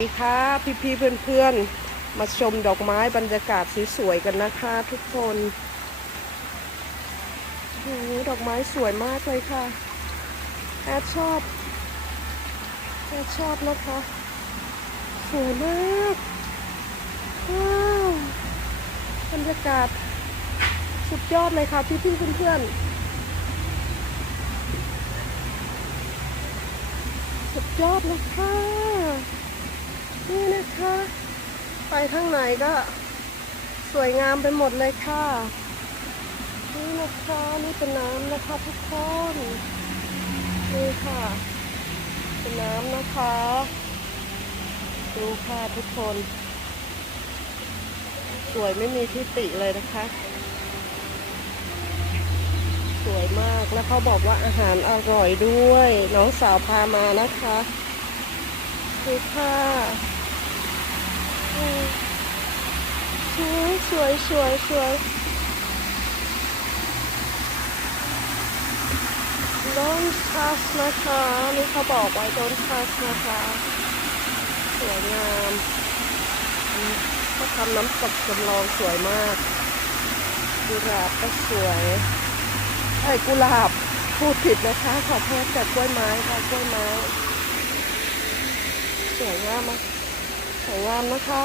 สวัสดีค่ะพี่พี่เพื่อนๆ มาชมดอกไม้บรรยากาศสวยๆกันนะคะทุกคนโอ้โหดอกไม้สวยมากเลยค่ะแอดชอบแอดชอบนะคะ สวยมากว้าวบรรยากาศสุดยอดเลยค่ะพี่พี่เพื่อนเพื่อนๆ สุดยอดเลยค่ะ นี่นะคะ ไปทางไหนก็สวยงามไปหมดเลยค่ะ นี่นะคะนี่เป็นน้ำนะคะทุกคนนี่ค่ะ เป็นน้ำนะคะดูค่ะทุกคน สวยไม่มีที่ติเลยนะคะ สวยมากแล้วเขาบอกว่าอาหารอร่อยด้วย น้องสาวพามานะคะดูค่ะ อืม สวยสวยสวยสวยโดนทัสนะคะนี่เขาบอกไว้โดนทัสนะคะ สวยงามเขาทำน้ำตกจำลองสวยมากกุหลาบก็สวยไอ้กุหลาบพูดผิดนะคะ ขอโทษแต่กล้วยไม้ค่ะกล้วยไม้ สวยงามมากสวยงามนะคะ